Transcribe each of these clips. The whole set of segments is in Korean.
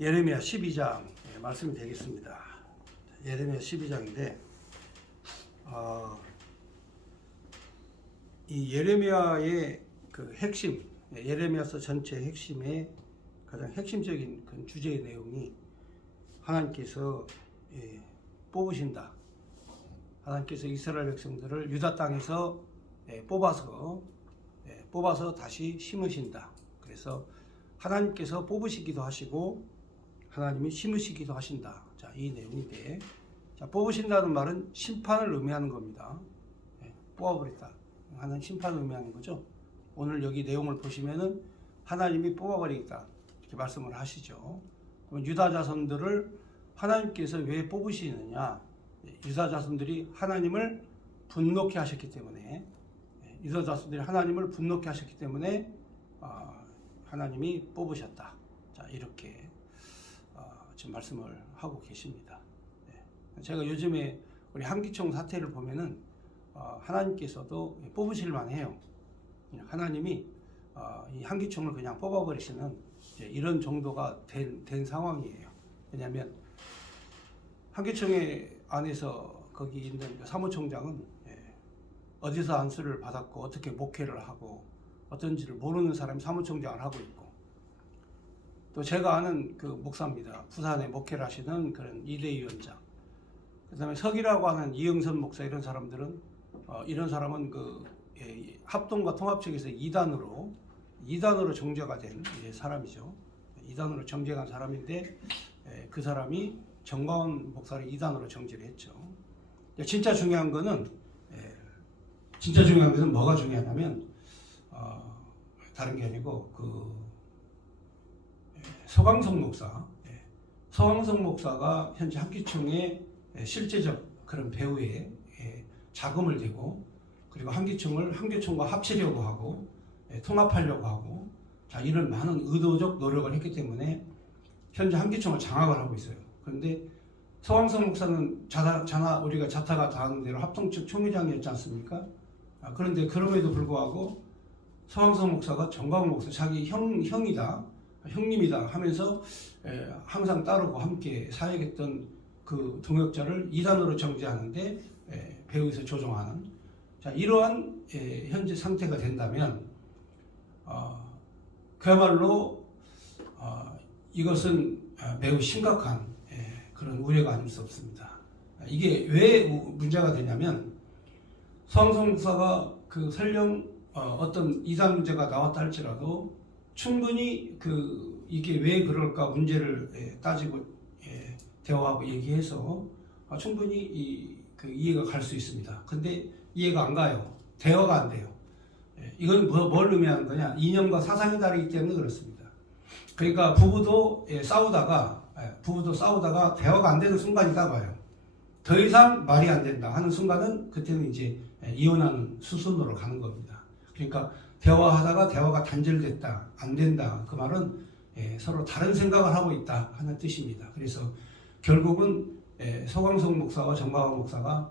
예레미야 12장 말씀이 되겠습니다. 예레미야 12장인데 이 예레미야의 그 핵심, 예레미야서 전체 핵심의 가장 핵심적인 그 주제의 내용이 하나님께서 뽑으신다. 하나님께서 이스라엘 백성들을 유다 땅에서 뽑아서 다시 심으신다. 그래서 하나님께서 뽑으시기도 하시고 하나님이 심으시기도 하신다. 자, 이 내용인데, 자, 뽑으신다는 말은 심판을 의미하는 겁니다. 뽑아버렸다. 하나님 심판을 의미하는 거죠. 오늘 여기 내용을 보시면은 하나님이 뽑아버리겠다 이렇게 말씀을 하시죠. 그럼 유다 자손들을 하나님께서 왜 뽑으시느냐? 유다 자손들이 하나님을 분노케 하셨기 때문에, 유다 자손들이 하나님을 분노케 하셨기 때문에 하나님이 뽑으셨다. 자, 이렇게 지금 말씀을 하고 계십니다. 제가 요즘에 우리 한기총 사태를 보면은 하나님께서도 뽑으실만 해요. 하나님이 이 한기총을 그냥 뽑아버리시는 이런 정도가 된 상황이에요. 왜냐하면 한기총의 안에서 거기 있는 사무총장은 어디서 안수를 받았고 어떻게 목회를 하고 어떤지를 모르는 사람이 사무총장을 하고 있고, 또 제가 아는 그 목사입니다. 부산에 목회를 하시는 그런 이대위원장, 그 다음에 석이라고 하는 이영선 목사, 이런 사람들은 이런 사람은 그 합동과 통합 측에서 2단으로 정죄가 된 사람이죠. 2단으로 정죄한 사람인데 그 사람이 정광훈 목사를 2단으로 정죄를 했죠. 진짜 중요한 것은 뭐가 중요하냐면 다른 게 아니고 서광석 목사가 현재 한기총의 실제적 그런 배후에 자금을 대고, 그리고 한기총과 합치려고 하고 통합하려고 하고, 자, 이런 많은 의도적 노력을 했기 때문에 현재 한기총을 장악을 하고 있어요. 그런데 서광석 목사는 우리가 자타가 다하는 대로 합동측 총회장이었지 않습니까? 그런데 그럼에도 불구하고 서광석 목사가 정광훈 목사, 자기 형님이다 하면서 항상 따르고 함께 사역했던 그 동역자를 2단으로 정죄하는데 배후에서 조종하는, 자, 이러한 현재 상태가 된다면 그야말로 이것은 매우 심각한 그런 우려가 아닐 수 없습니다. 이게 왜 문제가 되냐면, 서광석 목사가 그 설령 어떤 이단 문제가 나왔다 할지라도 충분히 이게 왜 그럴까 문제를 따지고 대화하고 얘기해서 충분히 이해가 갈 수 있습니다. 근데 이해가 안 가요. 대화가 안 돼요. 이건 뭘 의미하는 거냐? 이념과 사상이 다르기 때문에 그렇습니다. 그러니까 부부도 싸우다가 대화가 안 되는 순간이 따봐요. 더 이상 말이 안 된다 하는 순간은 그때는 이제 이혼하는 수순으로 가는 겁니다. 그러니까 대화하다가 대화가 단절됐다, 안 된다, 그 말은 서로 다른 생각을 하고 있다 하는 뜻입니다. 그래서 결국은 서광석 목사와 정광훈 목사가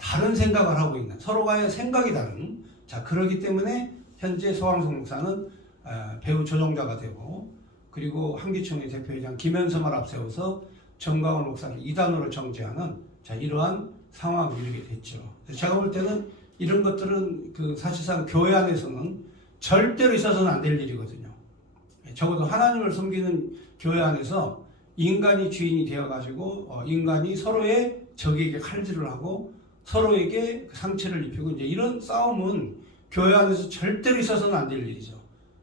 다른 생각을 하고 있는, 서로가의 생각이 다른, 자, 그러기 때문에 현재 서광석 목사는 배후 조종자가 되고, 그리고 한기총의 대표회장 김현성을 앞세워서 정광훈 목사를 2단으로 정죄하는, 자, 이러한 상황을 이르게 됐죠. 제가 볼 때는 이런 것들은 사실상 교회 안에서는 절대로 있어서는 안 될 일이거든요. 적어도 하나님을 섬기는 교회 안에서 인간이 주인이 되어가지고 인간이 서로의 적에게 칼질을 하고 서로에게 상처를 입히고, 이제 이런 싸움은 교회 안에서 절대로 있어서는 안 될 일이죠.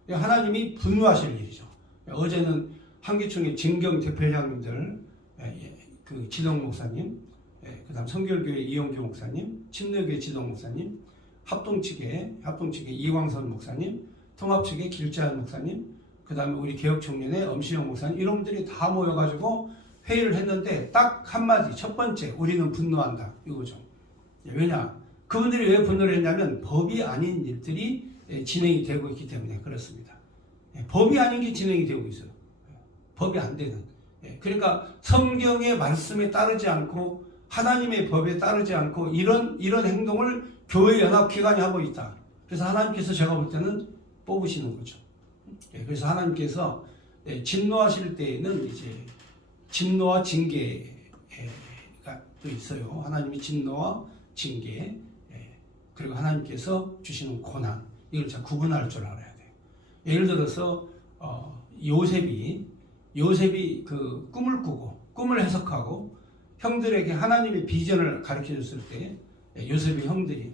하나님이 분노하실 일이죠. 어제는 한기총의 진경 대표회장님들, 그 지동 목사님, 그 다음 성결교회 이용규 목사님, 침례교회 지동 목사님, 합동 측의 이광선 목사님, 통합 측의 길자현 목사님, 그 다음에 우리 개혁청년의 엄시영 목사님, 이런 분들이 다 모여가지고 회의를 했는데 딱 한마디, 첫 번째, 우리는 분노한다, 이거죠. 왜냐? 그분들이 왜 분노를 했냐면 법이 아닌 일들이 진행이 되고 있기 때문에 그렇습니다. 법이 아닌 게 진행이 되고 있어요. 법이 안 되는. 그러니까 성경의 말씀에 따르지 않고 하나님의 법에 따르지 않고 이런 행동을 교회 연합기관이 하고 있다. 그래서 하나님께서 제가 볼 때는 뽑으시는 거죠. 그래서 하나님께서 진노하실 때에는 이제 진노와 징계가 또 있어요. 하나님이 진노와 징계, 그리고 하나님께서 주시는 고난, 이걸 잘 구분할 줄 알아야 돼요. 예를 들어서 요셉이 그 꿈을 꾸고 꿈을 해석하고 형들에게 하나님의 비전을 가르쳐 줬을 때 요셉의 형들이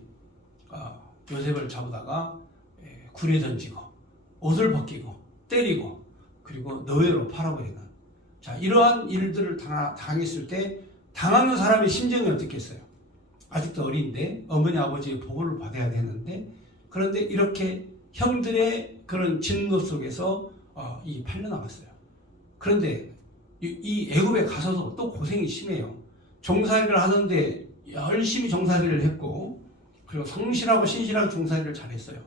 요셉을 잡아다가 굴에 던지고 옷을 벗기고 때리고 그리고 노예로 팔아버리는, 자, 이러한 일들을 당했을 때 당하는 사람의 심정이 어떻겠어요? 아직도 어린데 어머니 아버지의 보호를 받아야 되는데, 그런데 이렇게 형들의 그런 진노 속에서 이 팔려나갔어요. 그런데 이 애굽에 가서도 또 고생이 심해요. 종살이를 하는데 열심히 종살이를 했고, 그리고 성실하고 신실한 종살이를 잘했어요.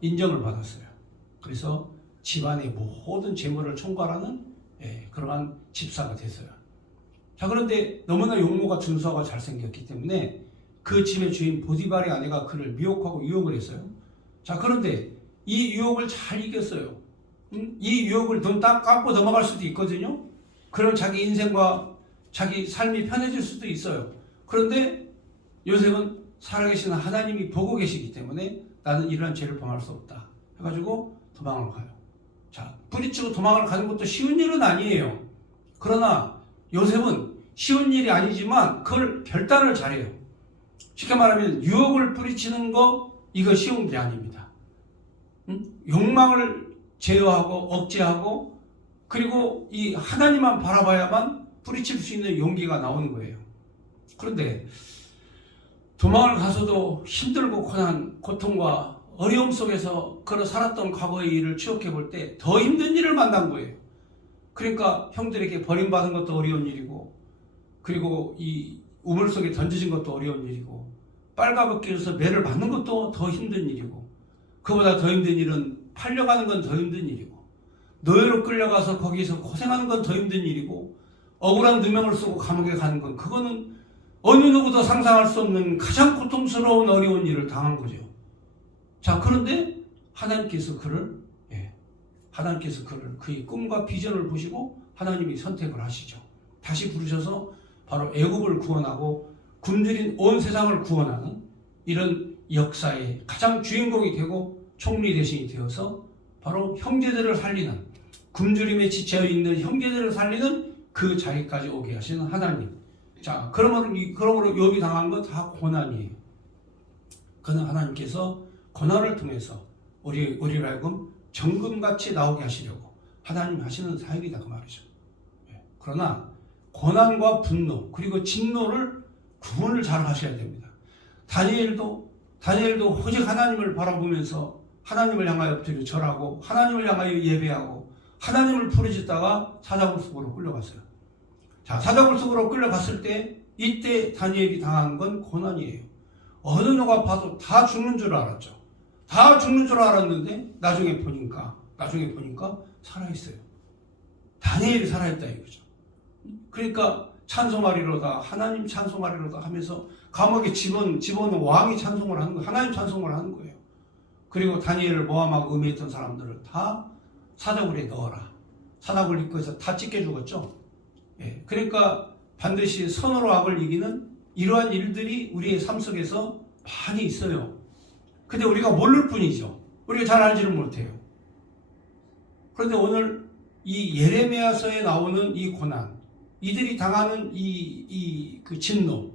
인정을 받았어요. 그래서 집안의 모든 재물을 총괄하는 그러한 집사가 됐어요. 자, 그런데 너무나 용모가 준수하고 잘생겼기 때문에 그 집의 주인 보디발의 아내가 그를 미혹하고 유혹을 했어요. 자, 그런데 이 유혹을 잘 이겼어요. 이 유혹을 눈 딱 감고 넘어갈 수도 있거든요. 그럼 자기 인생과 자기 삶이 편해질 수도 있어요. 그런데 요셉은 살아계신 하나님이 보고 계시기 때문에 나는 이러한 죄를 범할 수 없다 해가지고 도망을 가요. 자, 뿌리치고 도망을 가는 것도 쉬운 일은 아니에요. 그러나 요셉은 쉬운 일이 아니지만 그걸 결단을 잘해요. 쉽게 말하면 유혹을 뿌리치는 거, 이거 쉬운 게 아닙니다. 욕망을 제어하고 억제하고, 그리고 이 하나님만 바라봐야만 뿌리칠 수 있는 용기가 나오는 거예요. 그런데 도망을 가서도 힘들고 고통과 어려움 속에서 그런 살았던 과거의 일을 추억해 볼 때 더 힘든 일을 만난 거예요. 그러니까 형들에게 버림받은 것도 어려운 일이고, 그리고 이 우물 속에 던져진 것도 어려운 일이고, 빨가벗겨서 매를 맞는 것도 더 힘든 일이고, 그보다 더 힘든 일은 팔려가는 건 더 힘든 일이고, 노예로 끌려가서 거기서 고생하는 건 더 힘든 일이고, 억울한 누명을 쓰고 감옥에 가는 건, 그거는 어느 누구도 상상할 수 없는 가장 고통스러운 어려운 일을 당한 거죠. 자, 그런데 하나님께서 그를 그의 꿈과 비전을 보시고 하나님이 선택을 하시죠. 다시 부르셔서 바로 애굽을 구원하고 굶주린 온 세상을 구원하는 이런 역사의 가장 주인공이 되고 총리 대신이 되어서 바로 형제들을 살리는, 굶주림에 지쳐 있는 형제들을 살리는 그 자리까지 오게 하시는 하나님. 자, 그러므로 욥이 당한 건 다 고난이에요. 그는 하나님께서 고난을 통해서 우리를 하여금 정금같이 나오게 하시려고 하나님 하시는 사역이다, 그 말이죠. 그러나 고난과 분노 그리고 진노를 구분을 잘 하셔야 됩니다. 다니엘도 오직 하나님을 바라보면서 하나님을 향하여 엎드려 절하고 하나님을 향하여 예배하고 하나님을 부르짖다가 사자굴 속으로 끌려갔어요. 자, 사자굴 속으로 끌려갔을 때 이때 다니엘이 당한 건 고난이에요. 어느 누가 봐도 다 죽는 줄 알았죠. 다 죽는 줄 알았는데 나중에 보니까 살아있어요. 다니엘이 살아있다 이거죠. 그러니까 찬송하리로다, 하나님 찬송하리로다 하면서 감옥에 집어넣은 왕이 찬송을 하는 거예요. 하나님 찬송을 하는 거예요. 그리고 다니엘을 모함하고 음해했던 사람들을 다 사자굴에 넣어라. 사자굴 입구에서 다 찢겨 죽었죠. 그러니까 반드시 선으로 악을 이기는 이러한 일들이 우리의 삶 속에서 많이 있어요. 근데 우리가 모를 뿐이죠. 우리가 잘 알지를 못해요. 그런데 오늘 이 예레미야서에 나오는 이 고난, 이들이 당하는 그 진노,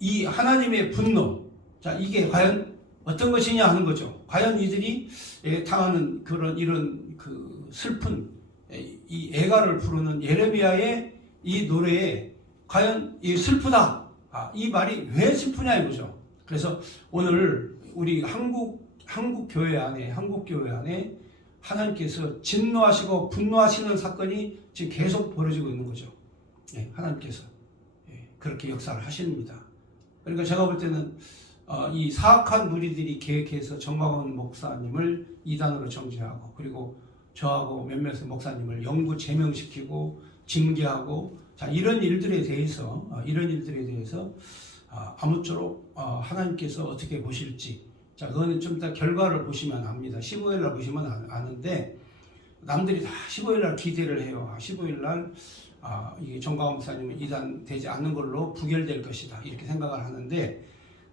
이 하나님의 분노, 자, 이게 과연 어떤 것이냐 하는 거죠. 과연 이들이 당하는 이런 그 슬픈 이 애가를 부르는 예레미야의 이 노래에 과연 이 슬프다, 이 말이 왜 슬프냐 이거죠. 그래서 오늘 우리 한국 교회 안에 하나님께서 진노하시고 분노하시는 사건이 지금 계속 벌어지고 있는 거죠. 하나님께서 그렇게 역사를 하십니다. 그러니까 제가 볼 때는 이 사악한 무리들이 계획해서 정광훈 목사님을 이단으로 정죄하고, 그리고 저하고 몇몇 목사님을 영구 제명시키고 징계하고, 자, 이런 일들에 대해서 아무쪼록 하나님께서 어떻게 보실지, 자, 그거는 좀 이따 결과를 보시면 압니다. 15일날 보시면 아는데, 남들이 다 15일 날 기대를 해요. 15일 날 이게 정광훈 목사님은 이단되지 않는 걸로 부결될 것이다 이렇게 생각을 하는데,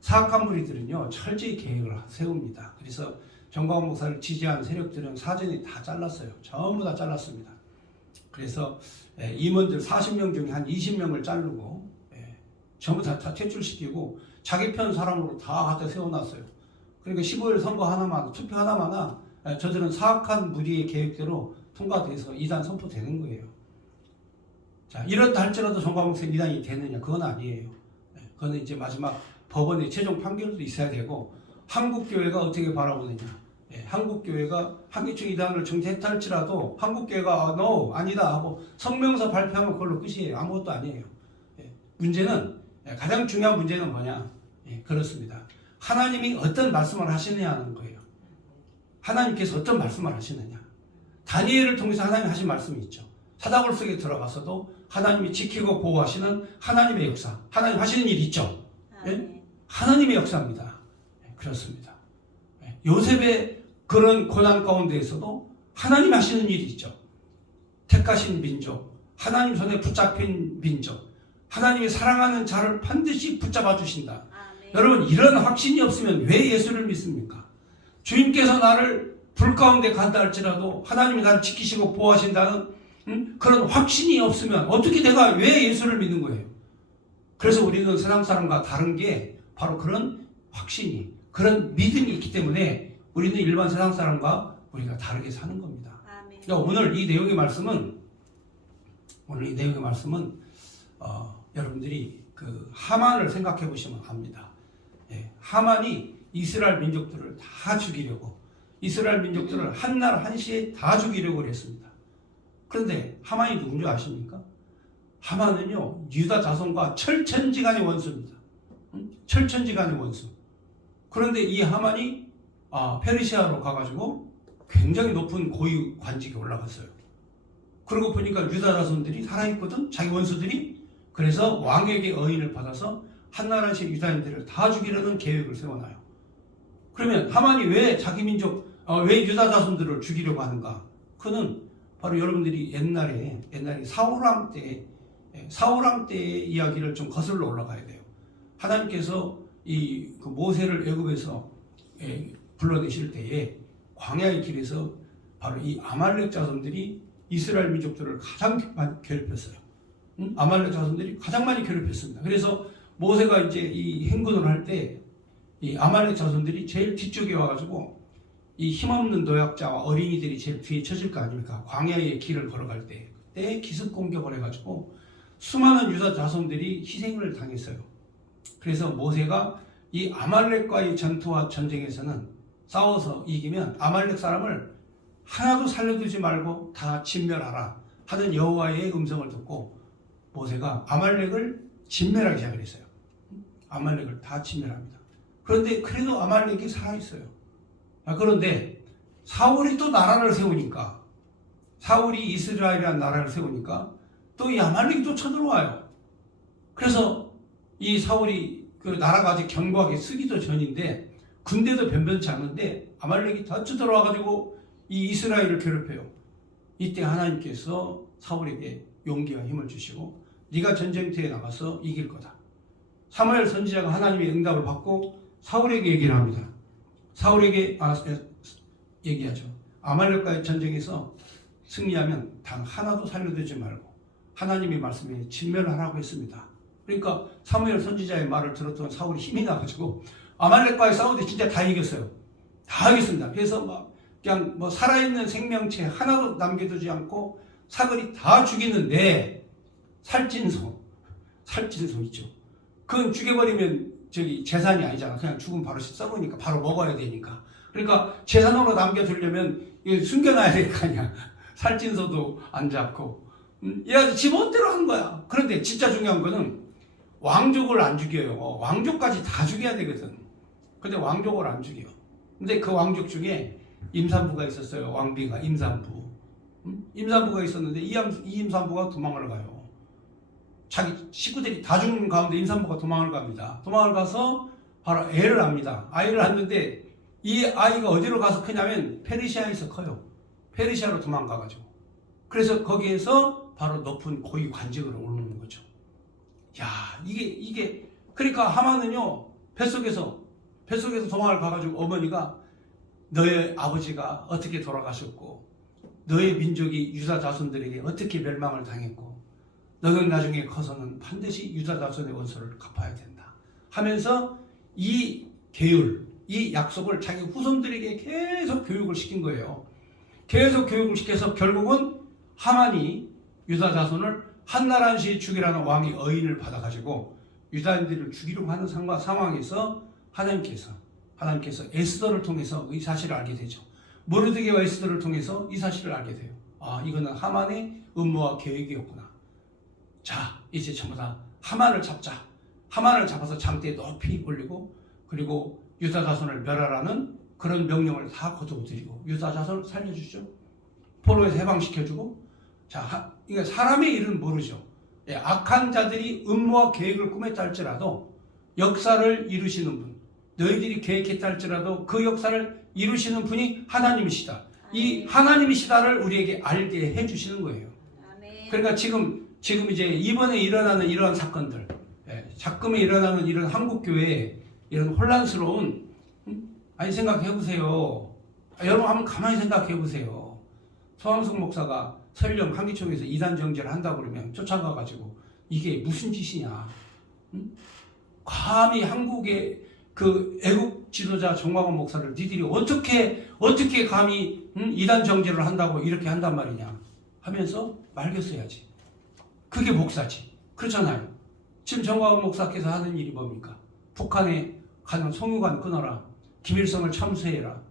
사악한 무리들은요 철저히 계획을 세웁니다. 그래서 정광훈 목사를 지지하는 세력들은 사전에 다 잘랐어요. 전부 다 잘랐습니다. 그래서 임원들 40명 중에 한 20명을 자르고 전부 다 퇴출시키고 자기 편 사람으로 다 갖다 세워놨어요. 그러니까 15일 선거 하나만, 투표 하나마나 저들은 사악한 무리의 계획대로 통과돼서 이단 선포되는 거예요. 자, 이렇다 할지라도 정광훈 목사 이단이 되느냐? 그건 아니에요. 그거는 이제 마지막 법원의 최종 판결도 있어야 되고, 한국교회가 어떻게 바라보느냐? 한국교회가 한기총 이단을 정퇴했다 할지라도 한국교회가 no, 아니다 하고 성명서 발표하면 그걸로 끝이에요. 아무것도 아니에요. 문제는, 가장 중요한 문제는 뭐냐? 그렇습니다. 하나님이 어떤 말씀을 하시느냐 하는 거예요. 하나님께서 어떤 말씀을 하시느냐. 다니엘을 통해서 하나님이 하신 말씀이 있죠. 사다굴 속에 들어가서도 하나님이 지키고 보호하시는 하나님의 역사, 하나님 하시는 일 있죠. 하나님의 역사입니다. 그렇습니다. 요셉의 그런 고난 가운데에서도 하나님 하시는 일이 있죠. 택하신 민족, 하나님 손에 붙잡힌 민족, 하나님이 사랑하는 자를 반드시 붙잡아 주신다. 여러분, 이런 확신이 없으면 왜 예수를 믿습니까? 주님께서 나를 불 가운데 간다 할지라도 하나님이 나를 지키시고 보호하신다는 그런 확신이 없으면 어떻게 내가 왜 예수를 믿는 거예요? 그래서 우리는 세상 사람과 다른 게 바로 그런 확신이, 그런 믿음이 있기 때문에 우리는 일반 세상 사람과 우리가 다르게 사는 겁니다. 그러니까 오늘 이 내용의 말씀은 여러분들이 그 하만을 생각해 보시면 압니다. 하만이 이스라엘 민족들을 다 죽이려고, 이스라엘 민족들을 한날 한시에 다 죽이려고 했습니다. 그런데 하만이 누군지 아십니까? 하만은요 유다 자손과 철천지간의 원수입니다. 철천지간의 원수. 그런데 이 하만이 페르시아로 가가지고 굉장히 높은 고위 관직에 올라갔어요. 그러고 보니까 유다 자손들이 살아있거든, 자기 원수들이. 그래서 왕에게 어인을 받아서 한날 한시에 유다인들을 다 죽이려는 계획을 세워놔요. 그러면 하만이 왜 자기 민족, 왜 유다 자손들을 죽이려고 하는가? 그는 바로 여러분들이 옛날에 사울왕 때의 이야기를 좀 거슬러 올라가야 돼요. 하나님께서 그 모세를 애굽에서 불러내실 때에 광야의 길에서 바로 이 아말렉 자손들이 이스라엘 민족들을 가장 많이 괴롭혔어요. 아말렉 자손들이 가장 많이 괴롭혔습니다. 그래서 모세가 이제 이 행군을 할 때 이 아말렉 자손들이 제일 뒤쪽에 와가지고 이 힘없는 노약자와 어린이들이 제일 뒤에 쳐질 거 아닙니까? 광야의 길을 걸어갈 때 그때 기습 공격을 해가지고 수많은 유다 자손들이 희생을 당했어요. 그래서 모세가 이 아말렉과의 전투와 전쟁에서는 싸워서 이기면 아말렉 사람을 하나도 살려두지 말고 다 진멸하라 하는 여호와의 음성을 듣고 모세가 아말렉을 진멸하기 시작을 했어요. 아말렉을 다 진멸합니다. 그런데 그래도 아말렉이 살아있어요. 그런데 사울이 또 나라를 세우니까, 사울이 이스라엘이라는 나라를 세우니까 또 이 아말렉이 또 쳐들어와요. 그래서 이 사울이 그 나라가 아직 견고하게 쓰기도 전인데 군대도 변변치 않은데 아말렉이 다 쳐들어와가지고 이 이스라엘을 괴롭혀요. 이때 하나님께서 사울에게 용기와 힘을 주시고 네가 전쟁터에 나가서 이길 거다. 사무엘 선지자가 하나님의 응답을 받고 사울에게 얘기를 합니다. 사울에게 얘기하죠. 아말렉과의 전쟁에서 승리하면 단 하나도 살려두지 말고 하나님의 말씀에 진멸하라고 했습니다. 그러니까 사무엘 선지자의 말을 들었던 사울이 힘이 나가지고 아말렉과의 싸울 때 진짜 다 이겼어요. 다 이겼습니다. 그래서 그냥 살아있는 생명체 하나도 남겨두지 않고 사거리 다 죽이는데 살찐소 있죠. 그건 죽여버리면 재산이 아니잖아. 그냥 죽으면 바로 썩으니까 바로 먹어야 되니까. 그러니까 재산으로 남겨두려면 숨겨놔야 될 거 아니야. 살찐소도 안 잡고. 얘가 지 멋대로 하는 거야. 그런데 진짜 중요한 거는 왕족을 안 죽여요. 왕족까지 다 죽여야 되거든. 근데 왕족을 안 죽여. 근데 그 왕족 중에 임산부가 있었어요. 왕비가 임산부. 임산부가 있었는데 이 임산부가 도망을 가요. 자기 식구들이 다 죽는 가운데 임산부가 도망을 갑니다. 도망을 가서 바로 애를 낳습니다. 아이를 낳는데 이 아이가 어디로 가서 크냐면 페르시아에서 커요. 페르시아로 도망가가지고 그래서 거기에서 바로 높은 고위 관직으로 오르는 거죠. 야, 이게 그러니까 하만은요 뱃속에서 도망을 가가지고 어머니가 너의 아버지가 어떻게 돌아가셨고 너의 민족이 유다 자손들에게 어떻게 멸망을 당했고 너는 나중에 커서는 반드시 유다 자손의 원수를 갚아야 된다 하면서 이 계율, 이 약속을 자기 후손들에게 계속 교육을 시킨 거예요. 계속 교육을 시켜서 결국은 하만이 유다 자손을 한나란시에 죽이라는 왕의 어인을 받아가지고 유다인들을 죽이려고 하는 상황에서 하나님께서 에스더를 통해서 이 사실을 알게 되죠. 모르드게와 에스더를 통해서 이 사실을 알게 돼요. 아, 이거는 하만의 음모와 계획이었구나. 자, 이제 전부 다 하만을 잡자. 하만을 잡아서 장대에 높이 올리고 그리고 유다 자손을 멸하라는 그런 명령을 다 거두어드리고 유다 자손을 살려주죠. 포로에서 해방시켜주고. 자, 이게 사람의 일은 모르죠. 예, 악한 자들이 음모와 계획을 꾸몄다 할지라도 역사를 이루시는 분, 너희들이 계획했다 할지라도 그 역사를 이루시는 분이 하나님이시다. 이 하나님이시다를 우리에게 알게 해주시는 거예요. 그러니까 지금 이제 이번에 일어나는 이러한 사건들, 자금에 일어나는 이런 한국교회의 이런 혼란스러운, 아니 생각해보세요. 여러분 한번 가만히 생각해보세요. 서왕석 목사가 설령 한기총에서 이단 정죄를 한다고 그러면 쫓아가가지고 이게 무슨 짓이냐. 감히 한국의 그 애국 지도자 정광훈 목사를 니들이 어떻게 감히 이단 정죄를 한다고 이렇게 한단 말이냐 하면서 말겼어야지. 그게 목사지. 그렇잖아요. 지금 정광훈 목사께서 하는 일이 뭡니까? 북한에 가는 송유관 끊어라. 김일성을 참수해라.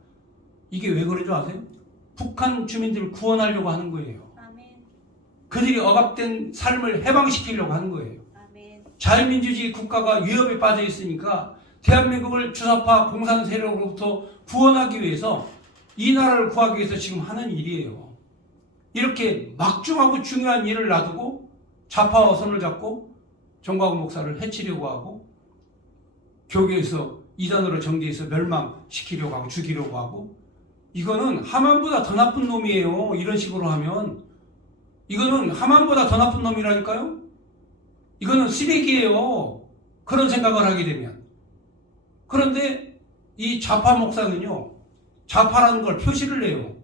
이게 왜 그런 줄 아세요? 북한 주민들을 구원하려고 하는 거예요. 아멘. 그들이 억압된 삶을 해방시키려고 하는 거예요. 아멘. 자유민주주의 국가가 위협에 빠져 있으니까 대한민국을 주사파 공산 세력으로부터 구원하기 위해서 이 나라를 구하기 위해서 지금 하는 일이에요. 이렇게 막중하고 중요한 일을 놔두고 좌파와 손을 잡고 정광훈 목사를 해치려고 하고 교계에서 이단으로 정죄해서 멸망시키려고 하고 죽이려고 하고 이거는 하만보다 더 나쁜 놈이에요. 이런 식으로 하면 이거는 하만보다 더 나쁜 놈이라니까요. 이거는 쓰레기예요. 그런 생각을 하게 되면. 그런데 이 좌파 목사는요. 좌파라는 걸 표시를 해요.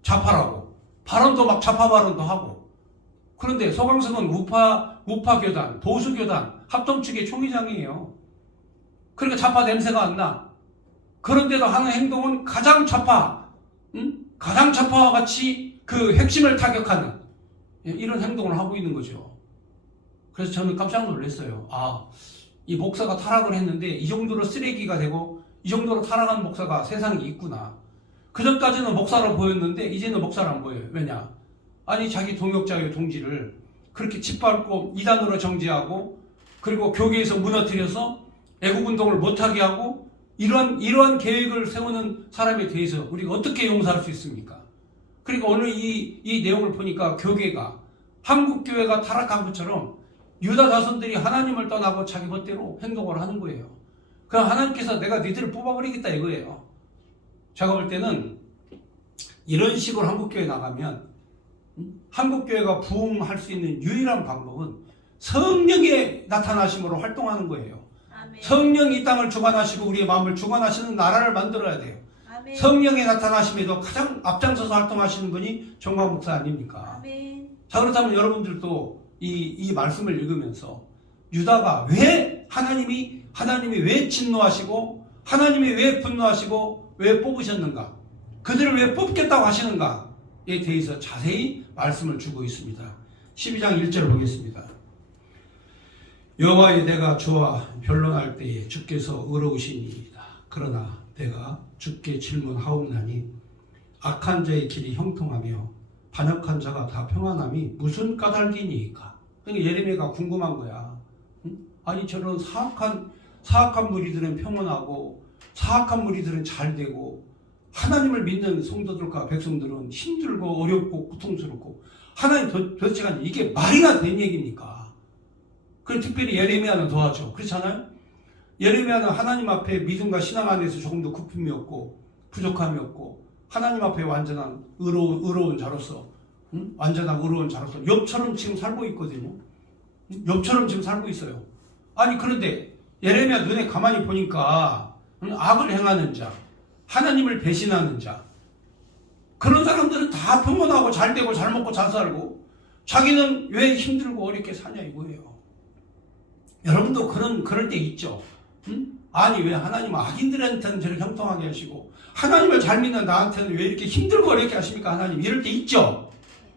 좌파라고. 발언도 막 좌파 발언도 하고. 그런데 서광석은 우파 교단, 보수 교단 합동측의 총회장이에요. 그러니까 좌파 냄새가 안 나. 그런데도 하는 행동은 가장 좌파와 같이 그 핵심을 타격하는 이런 행동을 하고 있는 거죠. 그래서 저는 깜짝 놀랐어요. 아, 이 목사가 타락을 했는데 이 정도로 쓰레기가 되고 이 정도로 타락한 목사가 세상에 있구나. 그전까지는 목사로 보였는데 이제는 목사로 안 보여요. 왜냐? 아니 자기 동역자의 동지를 그렇게 짓밟고 이단으로 정죄하고 그리고 교계에서 무너뜨려서 애국운동을 못하게 하고 이러한 계획을 세우는 사람에 대해서 우리가 어떻게 용서할 수 있습니까? 그러니까 오늘 이 내용을 보니까 교계가 한국교회가 타락한 것처럼 유다 자손들이 하나님을 떠나고 자기 멋대로 행동을 하는 거예요. 그럼 하나님께서 내가 너희들을 뽑아버리겠다 이거예요. 제가 볼 때는 이런 식으로 한국교회 나가면 한국교회가 부흥할 수 있는 유일한 방법은 성령의 나타나심으로 활동하는 거예요. 아멘. 성령이 이 땅을 주관하시고 우리의 마음을 주관하시는 나라를 만들어야 돼요. 아멘. 성령의 나타나심에도 가장 앞장서서 활동하시는 분이 정광훈 목사 아닙니까? 아멘. 자, 그렇다면 여러분들도 이 말씀을 읽으면서 유다가 왜 하나님이 왜 진노하시고 하나님이 왜 분노하시고 왜 뽑으셨는가? 그들을 왜 뽑겠다고 하시는가에 대해서 자세히 말씀을 주고 있습니다. 12장 1절 보겠습니다. 여호와의 내가 주와 변론할 때에 주께서 의로우시니이다. 그러나 내가 주께 질문하옵나니 악한 자의 길이 형통하며 반역한 자가 다 평안함이 무슨 까닭이니까? 그러니까 예레미야가 궁금한 거야. 응? 아니 저런 사악한 무리들은 평온하고 사악한 무리들은 잘 되고 하나님을 믿는 성도들과 백성들은 힘들고 어렵고 고통스럽고 하나님 도대체가 이게 말이나 되는 얘기입니까? 그럼 특별히 예레미야는 더하죠. 그렇잖아요? 예레미야는 하나님 앞에 믿음과 신앙 안에서 조금 더 굽힘이 없고 부족함이 없고 하나님 앞에 완전한 의로운 자로서, 완전한 의로운 자로서 욥처럼 지금 살고 있거든요. 욥처럼 지금 살고 있어요. 아니 그런데 예레미야 눈에 가만히 보니까 악을 행하는 자, 하나님을 배신하는 자, 그런 사람들은 다 평온하고 잘 되고 잘 먹고 잘 살고 자기는 왜 힘들고 어렵게 사냐 이거예요. 여러분도 그럴 때 있죠. 아니 왜 하나님 악인들한테는 저렇게 형통하게 하시고 하나님을 잘 믿는 나한테는 왜 이렇게 힘들고 어렵게 하십니까 하나님, 이럴 때 있죠.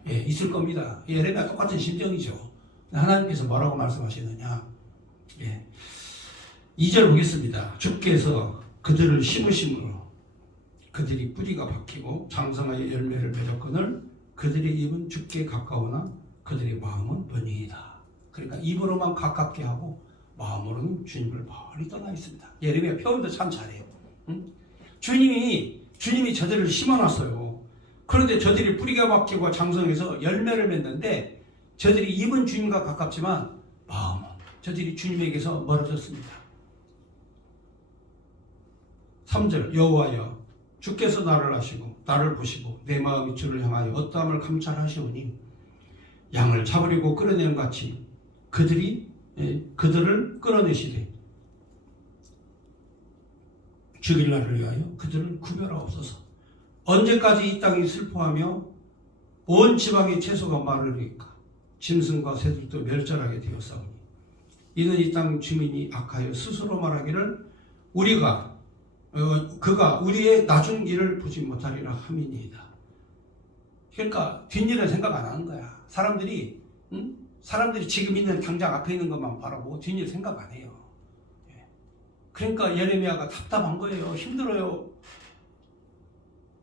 예, 있을 겁니다. 예레미야 똑같은 심정이죠. 하나님께서 뭐라고 말씀하시느냐. 예. 2절 보겠습니다. 주께서 그들을 심으심으로 그들이 뿌리가 박히고 장성하여 열매를 맺었거늘 그들의 입은 주께 가까우나 그들의 마음은 번이이다. 그러니까 입으로만 가깝게 하고 마음으로는 주님을 멀리 떠나 있습니다. 예레미야 표현도 참 잘해요. 주님이 저들을 심어놨어요. 그런데 저들이 뿌리가 박히고 장성해서 열매를 맺는데 저들이 입은 주님과 가깝지만 마음은 저들이 주님에게서 멀어졌습니다. 3절 여호와여 주께서 나를 아시고 나를 보시고 내 마음이 주를 향하여 어떠함을 감찰하시오니 양을 잡으려고 끌어내는 같이 그들을 끌어내시되 죽일 날을 위하여 그들을 구별하옵소서. 언제까지 이 땅이 슬퍼하며 온 지방의 채소가 마르리까 짐승과 새들도 멸절하게 되었사오니 이는 이 땅 주민이 악하여 스스로 말하기를 그가 우리의 나중 일을 보지 못하리라 함이니이다. 그러니까 뒷일은 생각 안 하는 거야. 사람들이 지금 있는 당장 앞에 있는 것만 바라보고 뒷일 생각 안 해요. 그러니까 예레미야가 답답한 거예요. 힘들어요.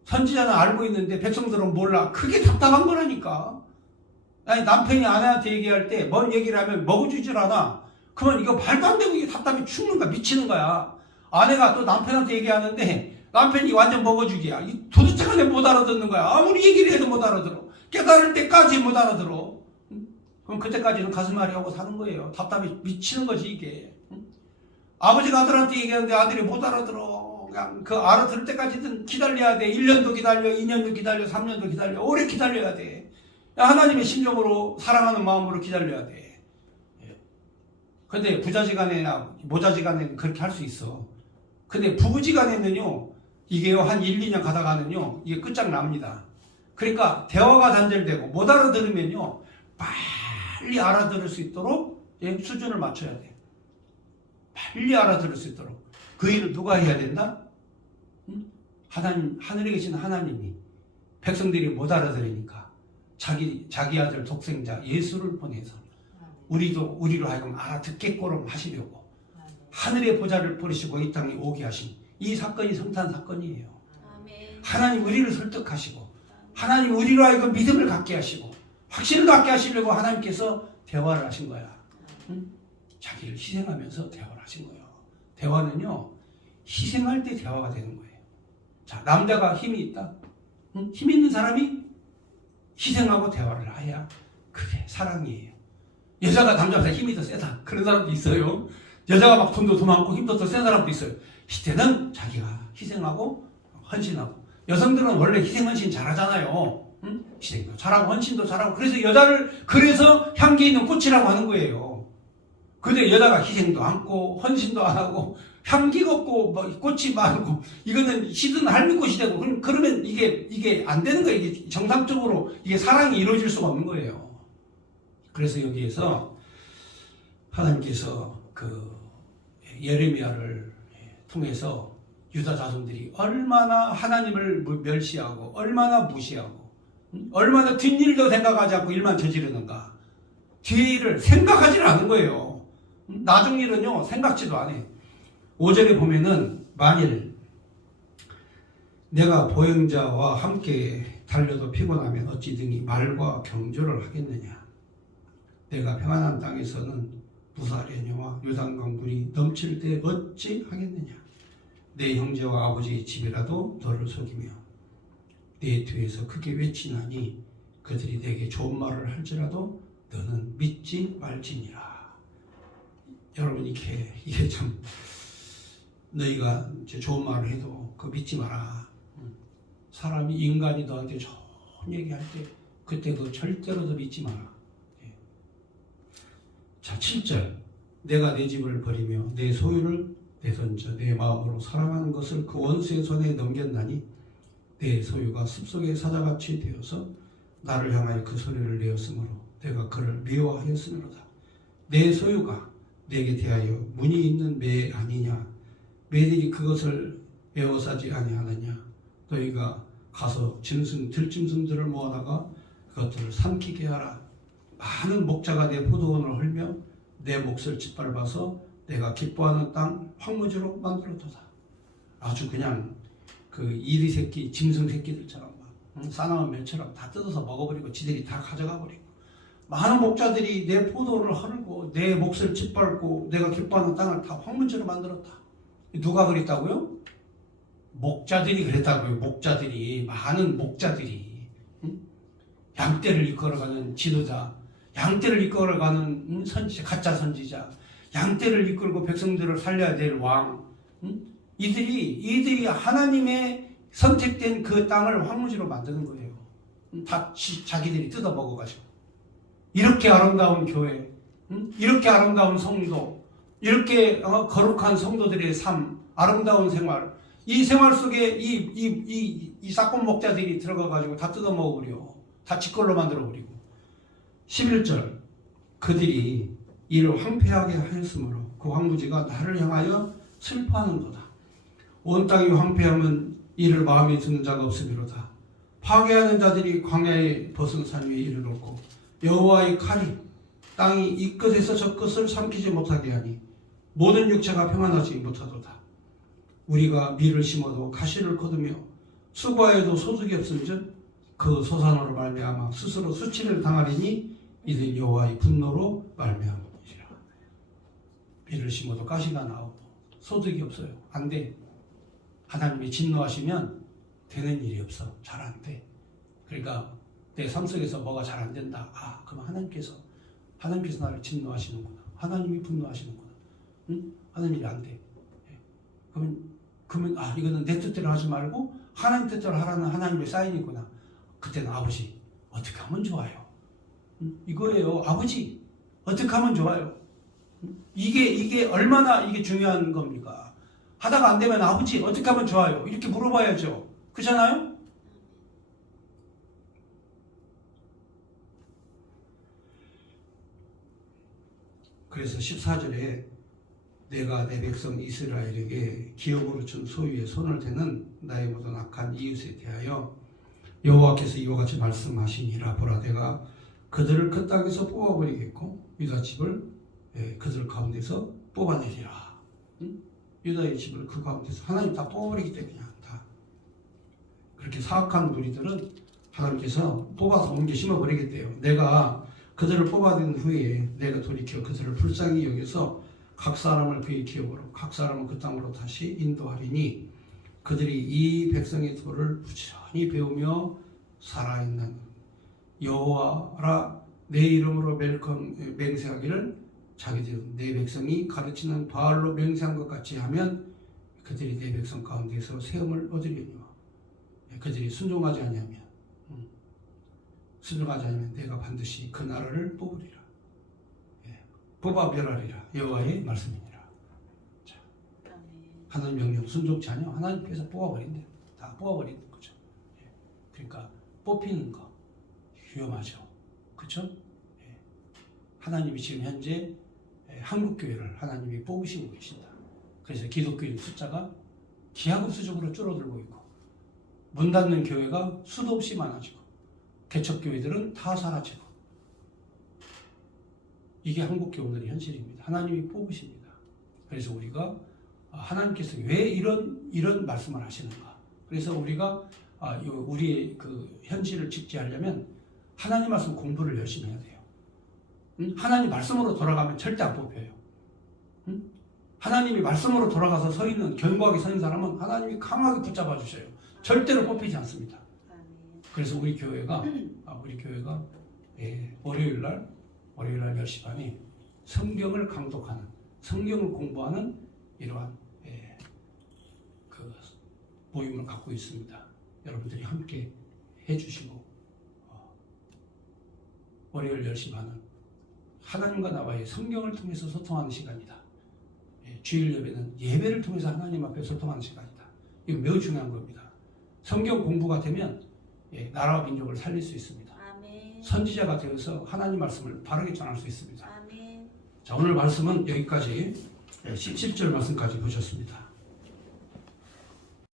선지자는 알고 있는데 백성들은 몰라. 그게 답답한 거라니까. 아니 남편이 아내한테 얘기할 때 뭔 얘기를 하면 먹어주질 않아. 그러면 이거 말도 안 되고 이게 답답해 죽는 거야. 미치는 거야. 아내가 또 남편한테 얘기하는데 남편이 완전 먹어주기야. 도대체 간에 못 알아듣는 거야. 아무리 얘기를 해도 못 알아들어. 깨달을 때까지 못 알아들어. 그럼 그때까지는 가슴 앓이하고 사는 거예요. 답답해 미치는 거지 이게. 아버지가 아들한테 얘기하는데 아들이 못 알아들어. 그냥 그 알아들을 때까지는 기다려야 돼. 1년도 기다려, 2년도 기다려, 3년도 기다려. 오래 기다려야 돼. 하나님의 심정으로 사랑하는 마음으로 기다려야 돼. 근데 부자지간에나 모자지간에는 그렇게 할 수 있어. 근데 부부지간에는요, 이게요, 한 1, 2년 가다가는요, 이게 끝장납니다. 그러니까 대화가 단절되고 못 알아들으면요, 빨리 알아들을 수 있도록 수준을 맞춰야 돼. 빨리 알아들을 수 있도록. 그 일을 누가 해야 된다? 하나님, 하늘에 계신 하나님이 백성들이 못 알아들으니까 자기 아들 독생자 예수를 보내서 우리로 하여금 알아듣게끔 하시려고 하늘의 보좌를 버리시고 이 땅에 오게 하신 이 사건이 성탄 사건이에요. 하나님 우리를 설득하시고 하나님 우리로 하여금 믿음을 갖게 하시고 확신을 갖게 하시려고 하나님께서 대화를 하신 거야. 자기를 희생하면서 대화를 하신 거예요. 대화는요, 희생할 때 대화가 되는 거예요. 자, 남자가 힘이 있다. 힘 있는 사람이 희생하고 대화를 해야 그게 사랑이에요. 여자가 남자보다 힘이 더 세다. 그런 사람도 있어요. 여자가 막 돈도 더 많고 힘도 더 센 사람도 있어요. 시대는 자기가 희생하고 헌신하고. 여성들은 원래 희생 헌신 잘하잖아요. 희생도 잘하고 헌신도 잘하고. 그래서 향기 있는 꽃이라고 하는 거예요. 근데 여자가 희생도 않고 헌신도 안 하고 향기가 없고 꽃이 많고 이거는 시든 할미꽃이 되고 그러면 이게 안 되는 거예요. 이게 정상적으로 이게 사랑이 이루어질 수가 없는 거예요. 그래서 여기에서 하나님께서 그 예레미야를 통해서 유다 자손들이 얼마나 하나님을 멸시하고 얼마나 무시하고 얼마나 뒷일도 생각하지 않고 일만 저지르는가. 뒤일을 생각하지를 않은 거예요. 나중 일은요 생각지도 않아요. 5절에 보면은 만일 내가 보행자와 함께 달려도 피곤하면 어찌 등이 말과 경주를 하겠느냐. 내가 평안한 땅에서는 무사려니와 요단강 물이 넘칠 때 어찌 하겠느냐. 내 형제와 아버지의 집이라도 너를 속이며 내 뒤에서 크게 외치나니 그들이 내게 좋은 말을 할지라도 너는 믿지 말지니라. 여러분 이게 참 너희가 좋은 말을 해도 그거 믿지 마라. 사람이 인간이 너한테 좋은 얘기할 때 그때 그 절대로 더 믿지 마라. 예. 자, 7절. 내가 내 집을 버리며 내 소유를 내던져 내 마음으로 사랑하는 것을 그 원수의 손에 넘겼나니 내 소유가 습속의 사자같이 되어서 나를 향하여 그 소리를 내었으므로 내가 그를 미워하였으므로다. 내 소유가 내게 대하여 문이 있는 매 아니냐? 매들이 그것을 에워싸지 아니하느냐? 너희가 가서 들짐승들을 모아다가 그것들을 삼키게 하라. 많은 목자가 내 포도원을 헐며 내 몫을 짓밟아서 내가 기뻐하는 땅 황무지로 만들었도다. 아주 그냥 그 이리 새끼, 짐승 새끼들처럼 막 싸나운 멸처럼 다 뜯어서 먹어버리고 지들이 다 가져가 버리고 많은 목자들이 내 포도를 헐고 내 몫을 짓밟고 내가 기뻐하는 땅을 다 황무지로 만들었다. 누가 그랬다고요? 목자들이 그랬다고요. 목자들이, 많은 목자들이. 양떼를 이끌어가는 지도자, 양떼를 이끌어가는 선지자, 가짜 선지자, 양떼를 이끌고 백성들을 살려야 될 왕. 이들이 하나님의 선택된 그 땅을 황무지로 만드는 거예요. 다 자기들이 뜯어 먹어가지고. 이렇게 아름다운 교회, 이렇게 아름다운 성도, 이렇게 거룩한 성도들의 삶, 아름다운 생활, 이 생활 속에 이 사건 목자들이 들어가가지고 다 뜯어 먹어버려. 다 지걸로 만들어버리고. 11절. 그들이 이를 황폐하게 하였으므로 그 황무지가 나를 향하여 슬퍼하는도다. 온 땅이 황폐하면 이를 마음에 드는 자가 없으리로다. 파괴하는 자들이 광야에 벗은 산 위에 이르렀고 여호와의 칼이 땅이 이 끝에서 저 끝을 삼키지 못하게 하니 모든 육체가 평안하지 못하도다. 우리가 밀을 심어도 가시를 거두며 수고하여도 소득이 없은즉 그 소산으로 말미암아 스스로 수치를 당하리니 이들 여호와의 분노로 말미암으리라. 밀을 심어도 가시가 나오고 소득이 없어요. 안 돼. 하나님이 진노하시면 되는 일이 없어. 잘 안 돼. 그러니까 내 삶 속에서 뭐가 잘 안 된다. 아, 그럼 하나님께서 나를 진노하시는구나. 하나님이 분노하시는구나. 응? 하나님이 안 돼. 그러면 이거는 내 뜻대로 하지 말고 하나님 뜻대로 하라는 하나님의 사인이구나. 그때는 아버지 어떻게 하면 좋아요? 이거예요. 아버지 어떻게 하면 좋아요? 이게 얼마나 이게 중요한 겁니까? 하다가 안 되면 아버지 어떻게 하면 좋아요? 이렇게 물어봐야죠. 그렇잖아요? 그래서 14절에 내가 내 백성 이스라엘에게 기업으로 준 소유의 손을 대는 나의 모든 악한 이웃에 대하여 여호와께서 이와 같이 말씀하시니라. 보라, 내가 그들을 그 땅에서 뽑아버리겠고 유다 집을 그들 가운데서 뽑아내리라. 유다의 집을 그 가운데서 하나님 다 뽑아버리기 때문에 그냥 다 그렇게 사악한 무리들은 하나님께서 뽑아서 옮겨 심어버리겠대요. 내가 그들을 뽑아낸 후에 내가 돌이켜 그들을 불쌍히 여겨서 각 사람을 그의 기업으로 각 사람은 그 땅으로 다시 인도하리니 그들이 이 백성의 도를 부지런히 배우며 살아있는 여호와라 내 이름으로 맹세하기를 자기들 내 백성이 가르치는 바알로 맹세한 것 같이 하면 그들이 내 백성 가운데서 세움을 얻으리니와 그들이 순종하지 아니하면 내가 반드시 그 나라를 뽑으리라. 뽑아 멸하리라. 여호와의 말씀이니라. 자, 하나님 명령 순종치 않으면 하나님께서 뽑아버린대. 다 뽑아버리는 거죠. 그러니까 뽑히는 거 위험하죠. 그렇죠? 하나님이 지금 현재 한국교회를 하나님이 뽑으시고 계신다. 그래서 기독교인 숫자가 기하급수적으로 줄어들고 있고 문 닫는 교회가 수도 없이 많아지고 개척교회들은 다 사라지고 이게 한국교회 오늘의 현실입니다. 하나님이 뽑으십니다. 그래서 우리가 하나님께서 왜 이런 말씀을 하시는가? 그래서 우리가 우리의 그 현실을 직지하려면 하나님 말씀 공부를 열심히 해야 돼요. 하나님 말씀으로 돌아가면 절대 안 뽑혀요. 하나님이 말씀으로 돌아가서 서 있는 견고하게 서 있는 사람은 하나님이 강하게 붙잡아 주셔요. 절대로 뽑히지 않습니다. 그래서 우리 교회가 월요일 날 10시 반에 성경을 강독하는, 성경을 공부하는 이러한 그 모임을 갖고 있습니다. 여러분들이 함께 해주시고 월요일 10시 반은 하나님과 나와의 성경을 통해서 소통하는 시간이다. 주일 예배는 예배를 통해서 하나님 앞에 소통하는 시간이다. 이거 매우 중요한 겁니다. 성경 공부가 되면 나라와 민족을 살릴 수 있습니다. 아멘. 선지자가 되어서 하나님 말씀을 바르게 전할 수 있습니다. 아멘. 자, 오늘 말씀은 여기까지 17절 말씀까지 보셨습니다.